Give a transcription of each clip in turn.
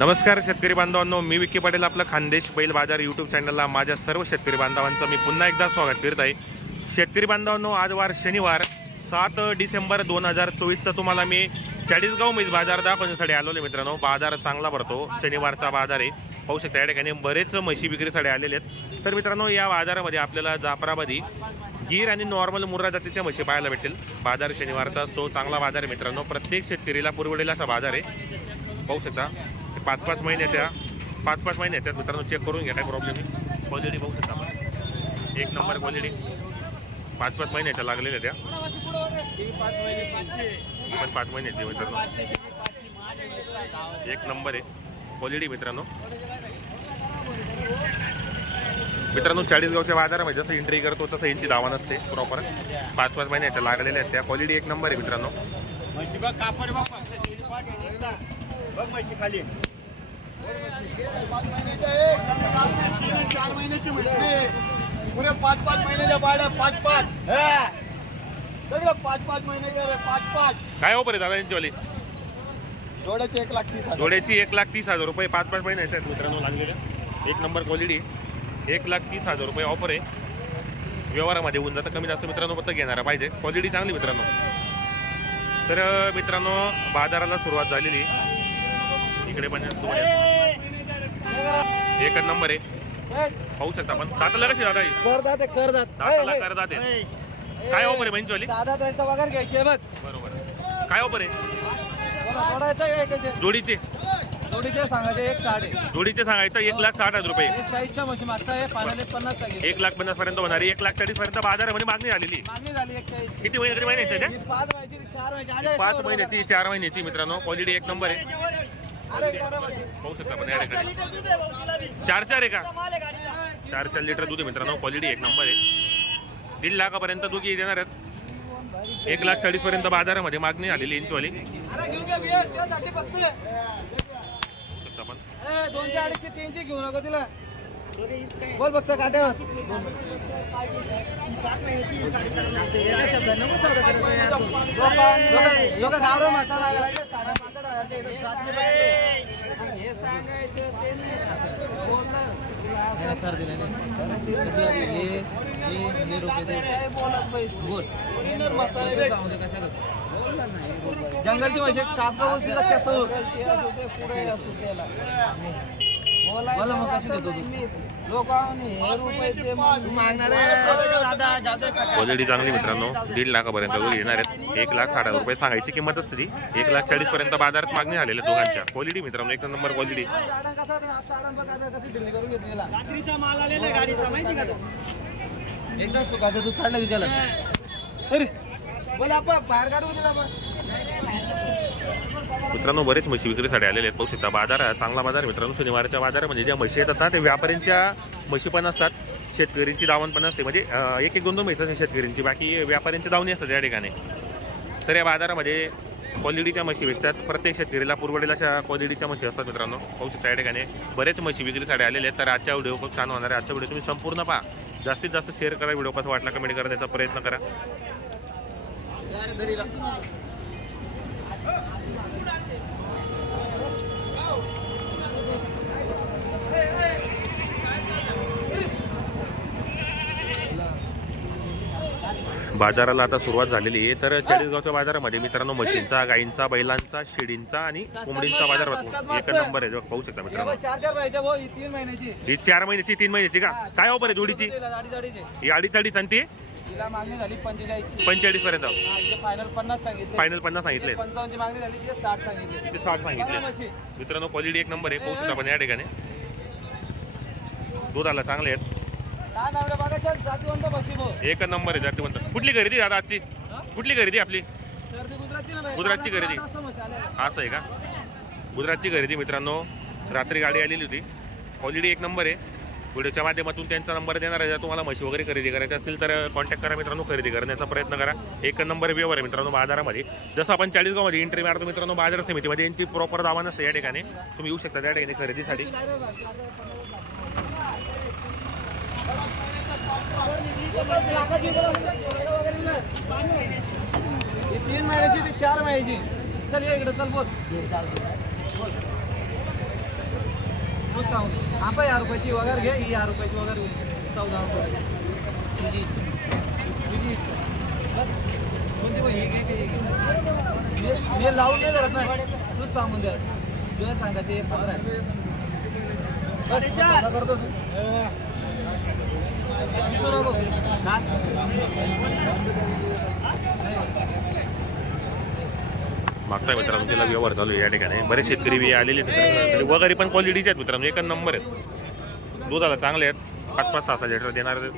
नमस्कार शेतकरी बांधवांनो मी विकी पाटील आपलं खानदेश बैल बाजार यूट्यूब चॅनलला माझ्या सर्व शेतकरी बांधवांचं मी पुन्हा एकदा स्वागत करत आहे शेतकरी बांधवांनो आज वार शनिवार सात डिसेंबर दोन हजार चोवीसचा तुम्हाला मी चाळीसगाव मीज बाजार दाखवण्यासाठी आलो आहे मित्रांनो. बाजार चांगला भरतो शनिवारचा बाजार आहे. पाहू शकता या ठिकाणी बरेच म्हशी विक्रीसाठी आलेले आहेत. तर मित्रांनो या बाजारामध्ये आपल्याला जाफराबादी गीर आणि नॉर्मल मुर्रा जातीच्या म्हशी पाहायला भेटेल बाजार शनिवारचा असतो चांगला बाजार आहे मित्रांनो. प्रत्येक शेतकरीला पुरवडेला असा बाजार आहे. पाहू शकता. पाच पाच महिन्याच्या पाच पाच महिन्याच्या मित्रांनो चेक करून घ्या काय प्रॉब्लेम नाही. क्वालिटी बघू शकता आपण. एक नंबर क्वालिटी पाच पाच महिन्याच्या लागलेल्या त्या. पण पाच महिन्याची मित्रांनो. एक नंबर आहे. क्वालिटी मित्रांनो. मित्रांनो चाळीसगावच्या बाजारामध्ये जसं एंट्री करतो तसं यांची दावा नसते प्रॉपर पाच पाच महिन्याच्या लागलेल्या आहेत त्या. क्वालिटी एक नंबर आहे मित्रांनो. चार महिन्याची म्हशी पुरे पाच पाच महिन्याच्या बाळ्या पाच पाच सगळं पाच पाच महिन्याच्या रे, पाच पाच काय ऑफर आहे दादा यांच्यावाली जोड्याची एक लाख तीस हजार जोड्याची एक लाख तीस हजार रुपये पाच पाच महिन्याच्या आहेत मित्रांनो लागलेल्या एक नंबर क्वालिटी एक लाख तीस हजार रुपये ऑफर आहे. व्यवहारामध्ये होऊन जातं कमी जास्त मित्रांनो फक्त घेणारा पाहिजे. क्वालिटी चांगली मित्रांनो. तर मित्रांनो बाजाराला सुरुवात झालेली. इकडे पण एकच नंबर आहे. पाहू शकता आपण. दाताला कशी दादा ही? करदात आहे करदात दाताला करदात आहे. काय ऑफर आहे महिन्याची साधा त्यांचा वगैरे घ्यायचे बघ. बरोबर. काय ऑफर आहे? कोणा सोडायचं आहे एकाचे जोडीचे. जोडीचे सांगायचे एक आहे. जोडीचे सांगायचं एक लाख साठ हजार रुपये. एक चाळीसच्या म्हशी मागता आहे फायनल एक पन्नास सांगितले. एक लाख पन्नास पर्यंत होणार आहे. एक लाख चाळीस पर्यंत बाजारामध्ये मागणी झालेली मागणी झाली एक चाळीस किती महिने किती महिन्याची आहे ही पाच व्हायची ती चार व्हायची आज आहे पाच सवय महिन्याची चार महिन्याची मित्रांनो. क्वालिटी एक नंबर आहे. पाहू शकता आपण या ठिकाणी. चार चार आहे का? चार चार लिटर दूध आहे मित्रांनो. क्वालिटी एक नंबर आहे. दीड लाखापर्यंत दुखी देणार आहेत. एक लाख चाळीस पर्यंत बाजारामध्ये मागणी झालेली इंचवाली. घेऊन आपण. दोनशे अडीचशे तीनशे घेऊ नका तिला. बोल फक्त काट्यावर लोक गावरो मासा मागायला साडे पासष्ट हजारचे हे सांगायचं ते नाही बोल ना. हे- रुपये बोल. म्हशी कापड तिला कसं बोला मग कशी देतो मागणार क्वालिटी चांगली मित्रांनो. दीड लाखापर्यंत घेणार आहेत. एक लाख साठ हजार रुपये सांगायची किंमत असते ती. एक लाख चाळीस पर्यंत बाजारात मागणी झालेल्या दोघांच्या. क्वालिटी मित्रांनो एक नंबर क्वालिटी? एकदम सुखाचं दूध काढलं तिच्याला. अरे बोल आपण बाहेर काढू मित्रांनो बरेच म्हशी विक्रीसाठी आलेले आहेत. पाहू शकता बाजार आहे. चांगला बाजार मित्रांनो. शनिवारच्या बाजारामध्ये म्हणजे ज्या म्हशी येतात ना ते व्यापाऱ्यांच्या म्हशी पण असतात. शेतकऱ्यांची दावण पण असते. म्हणजे एक एक दोन दोन म्हशी असते शेतकऱ्यांची. बाकी व्यापाऱ्यांची दावणी असतात या ठिकाणी. तर या बाजारामध्ये क्वालिटीच्या म्हशी भेटतात प्रत्येक शेतकरीला पुरवडेल अशा क्वालिटीच्या म्हशी असतात मित्रांनो. पाहू शकता या ठिकाणी बरेच म्हशी विक्रीसाठी आलेले आहेत. तर आजच्या व्हिडिओ खूप छान होणार आहे. आजचा व्हिडिओ तुम्ही संपूर्ण पहा. जास्तीत जास्त शेअर करा. व्हिडिओ कसा वाटला कमेंट करण्याचा प्रयत्न करा. Gracias. बाजाराला आता सुरुवात झालेली आहे. तर चाळीसगावच्या बाजारामध्ये मित्रांनो म्हशींचा गाईंचा बैलांचा शेळींचा आणि कोंबडींचा बाजार भरतो एक नंबर आहे पाहू शकता मित्रांनो. ही चार महिन्याची. तीन महिन्याची का? काय ऑफर आहे जोडीची? जाडी जाडीची ही अडीच अडीच आणि ती? पंचेचाळीस पर्यंत. फायनल पन्नास सांगितले. ती साठ सांगितले. मित्रांनो क्वालिटी एक नंबर आहे. पाहू शकता आपण या ठिकाणी. दुधाला चांगले आहेत. एक नंबर आहे जातीवंत कुठली खरेदी दादा आजची? कुठली खरेदी आपली? गुजरातची खरेदी. असं असं आहे का? गुजरातची खरेदी मित्रांनो रात्री गाडी आलेली होती. क्वालिटी एक नंबर आहे. व्हिडिओच्या माध्यमातून त्यांचा नंबर देणार आहे. जर तुम्हाला म्हशी वगैरे खरेदी करायची असेल तर कॉन्टॅक्ट करा मित्रांनो खरेदी करण्याचा प्रयत्न करा. एक नंबर व्यवहार आहे मित्रांनो बाजारामध्ये. जसं आपण चाळीसगावमध्ये एंट्री मारतो मित्रांनो बाजार समितीमध्ये यांची प्रॉपर दावा नसते या ठिकाणी. तुम्ही येऊ शकता त्या ठिकाणी खरेदीसाठी. ही तीन महिन्याची ती चार महिन्याची चल ये इकडे चल बोल तू सांग आपण या रुपयाची वगैरे घे ही या रुपयाची वगैरे घे चौदा रुपये तुझी तुझी बस कोणती पण हे घे मी- लावून नाही धरत नाही तूच सांगून द्या तुझ्या सांगायचे एक पंधरा बस करतो तू मागताय मित्रांनो तिला व्यवहार चालू आहे या ठिकाणी. बरेच शेतकरी बी आलेले मित्रांनो. वगैरे पण क्वालिटीचे आहेत मित्रांनो. एकच नंबर आहेत. दुधाला चांगले आहेत. पाच पाच सहा सहा लिटर देणार आहेत.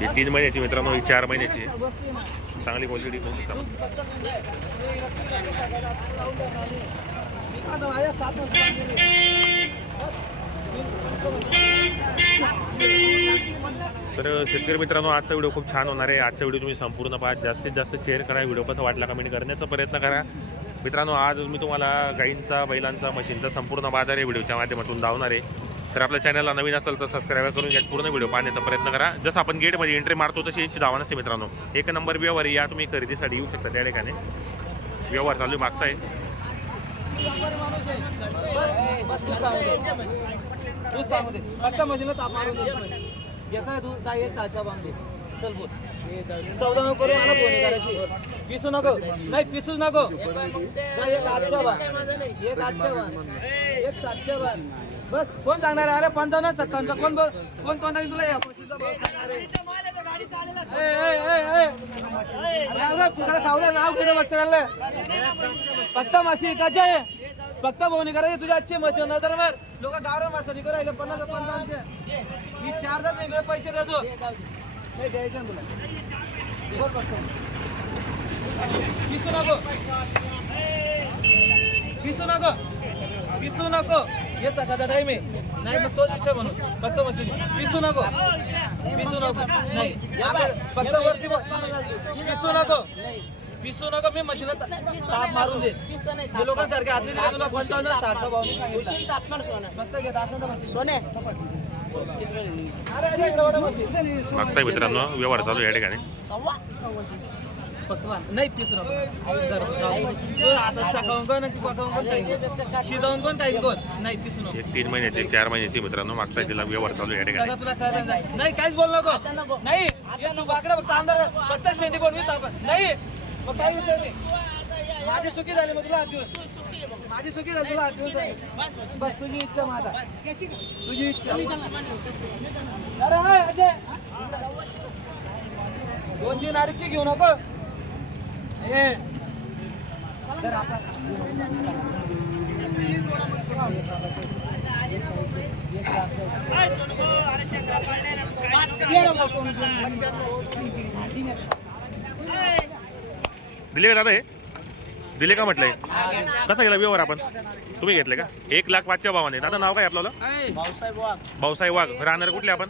ही तीन महिन्याची मित्रांनो ही चार महिन्याची चांगली क्वालिटी तर शेतकरी मित्रांनो आजचा व्हिडिओ खूप छान होणार आहे. आजचा व्हिडिओ तुम्ही संपूर्ण पहा. जास्तीत जास्त शेअर करा. व्हिडिओ कसा वाटला कमेंट करण्याचा प्रयत्न करा. मित्रांनो आज मी तुम्हाला गाईंचा बैलांचा मशीनचा संपूर्ण बाजार आहे व्हिडिओच्या माध्यमातून धावणार आहे. तर आपल्या चॅनलला नवीन असेल तर सबस्क्राईब करून घ्या. पूर्ण व्हिडिओ पाहण्याचा प्रयत्न करा. जसं आपण गेटमध्ये एंट्री मारतो तशी यांची धावा नसते मित्रांनो. एक नंबर व्यवहार आहे. या तुम्ही खरेदीसाठी येऊ शकता त्या ठिकाणी. व्यवहार चालू आहे, मागताय. बस तू सांगू दे तू सांगू दे फक्त मशीनला ताप मारून दे घेताय तू काय एक ताच्या बांधे चल बोल चौदा नको करू मला फोन करायची पिसू नको नाही पिसूच नको एक आठच्या बांध एक आठच्या बांध एक सातशे बस कोण सांगणार आहे? अरे पंचावन्न सत्तावन्न. कोण बोल कोण नाही तुला या मशीनचा भाव सांगणार आहे? अरे खावलं नाव कुठे बघतं चाललंय फक्त म्हशी एकाचे आहे फक्त बोनी करायची तुझ्या आजची मशीन न तर मग लोक गावरा मासा निघून राहिले पन्नास पंचावन्नचे. ही चार जण नाही पैसे देतो नाही द्यायचे तुला. बोल फक्त. नको. दिसू नको. पिसू नको. हे सकाळचा टाइम आहे. नाही मग तोच विषय म्हणून फक्त मशीन पिसू नको. पिसू नको. नाही. फक्त वरती पिसू नको. पिसू नको. मी मशीनला ताप मारून दे मी लोकांसारखे नाही दिले तुला पंचावन्न साठचा भाव मी सांगितला. फक्त घेत असं तर सोने. मागताय मित्रांनो व्यवहार चालू आहे या ठिकाणी. सव्वा फक्त. नाही आता सकाळून कोण पकावून कोण काही शिजवून कोण काही कोण नाही पिसू नको. एक तीन महिन्याची चार महिन्याची मित्रांनो मागताय तिला व्यवहार चालू आहे या ठिकाणी. सगळं तुला कळलं नाही. काहीच बोल नको. नाही बाकडे फक्त अंदर फक्त शेंडी बोल मी तापत नाही मग काही विषय नाही. माझी चुकी झाली मग तुला देऊन. माझी चुकी झाली तुला देऊन बस तुझी इच्छा माझा तुझी इच्छा. अरे अजय. दोन तीन अडीचशे घेऊ नको. आता. दिले का दादा हे? दिले का म्हटलंय कसा गेला व्यवहार आपण? तुम्ही घेतले का? एक लाख पाचच्या भावाने दादा नाव काय आपल्याला भाऊसाहेब वाघ. राहणार कुठले आपण?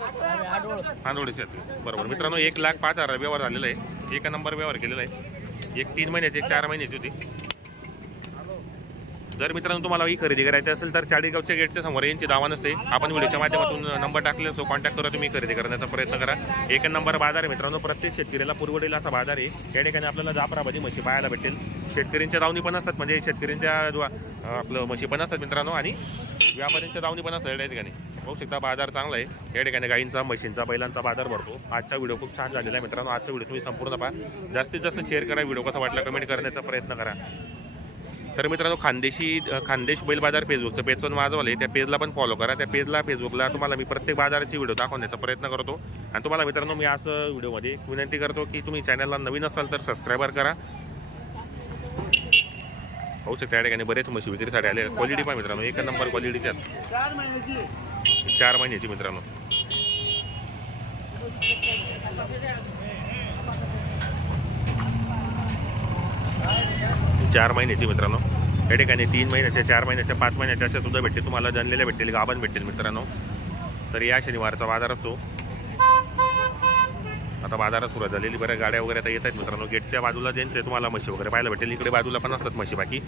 आंधोडीचे आहेत. बरोबर. मित्रांनो एक लाख पाच हजार व्यवहार झालेला आहे. एका नंबर व्यवहार केलेला आहे. एक तीन महिन्याची एक चार महिन्याची होती. जर मित्रांनो तुम्हाला ही खरेदी करायची असेल तर चाळीसगावच्या गेटच्या समोर यांची दावा नसते. आपण व्हिडिओच्या माध्यमातून नंबर टाकले असतो कॉन्टॅक्ट करा तुम्ही खरेदी करण्याचा प्रयत्न करा. एक नंबर बाजार आहे मित्रांनो प्रत्येक शेतकऱ्याला पुरवडेल असा बाजार आहे. त्या ठिकाणी आपल्याला जाफराबादी म्हशी पाहायला भेटेल शेतकऱ्यांच्या दावणी पण असतात म्हणजे शेतकऱ्यांच्या आपलं म्हशी पण असतात मित्रांनो आणि व्यापाऱ्यांच्या दावणी पण असतात या ठिकाणी. बघू शकता बाजार चांगला आहे. या ठिकाणी गाईंचा म्हशींचा बैलांचा बाजार भरतो आजचा व्हिडिओ खूप छान झालेला आहे मित्रांनो. आजचा व्हिडिओ तुम्ही संपूर्ण पहा. जास्तीत जास्त शेअर करा. व्हिडिओ कसा वाटला कमेंट करण्याचा प्रयत्न करा. तर मित्रांनो खानदेशी खानदेश बैल बाजार फेसबुकचं पेज पण माझं आहे त्या पेजला पण फॉलो करा. त्या पेजला फेसबुकला तुम्हाला मी प्रत्येक बाजाराची व्हिडिओ दाखवण्याचा प्रयत्न करतो. आणि तुम्हाला मित्रांनो मी आज व्हिडिओमध्ये विनंती करतो की तुम्ही चॅनलला नवीन असाल तर सबस्क्रायबर करा. होऊ शकता या ठिकाणी बरेच म्हशी विक्रीसाठी आले क्वालिटी पण मित्रांनो. एक नंबर क्वालिटीच्या चार महिन्याची मित्रांनो. चार महिन्याची मित्रांनो. या ठिकाणी तीन महिन्याच्या चार महिन्याच्या पाच महिन्याच्या अशा सुद्धा भेटतील. तुम्हाला जनलेल्या भेटतील गाभण भेटतील मित्रांनो. तर या शनिवारचा बाजार असतो. आता बाजारात सुरुवात झालेली. बऱ्या गाड्या वगैरे आता येत आहेत मित्रांनो. गेटच्या बाजूला ज्यांचे तुम्हाला म्हशी वगैरे पाहायला भेटेल. इकडे बाजूला पण असतात म्हशी बाकी.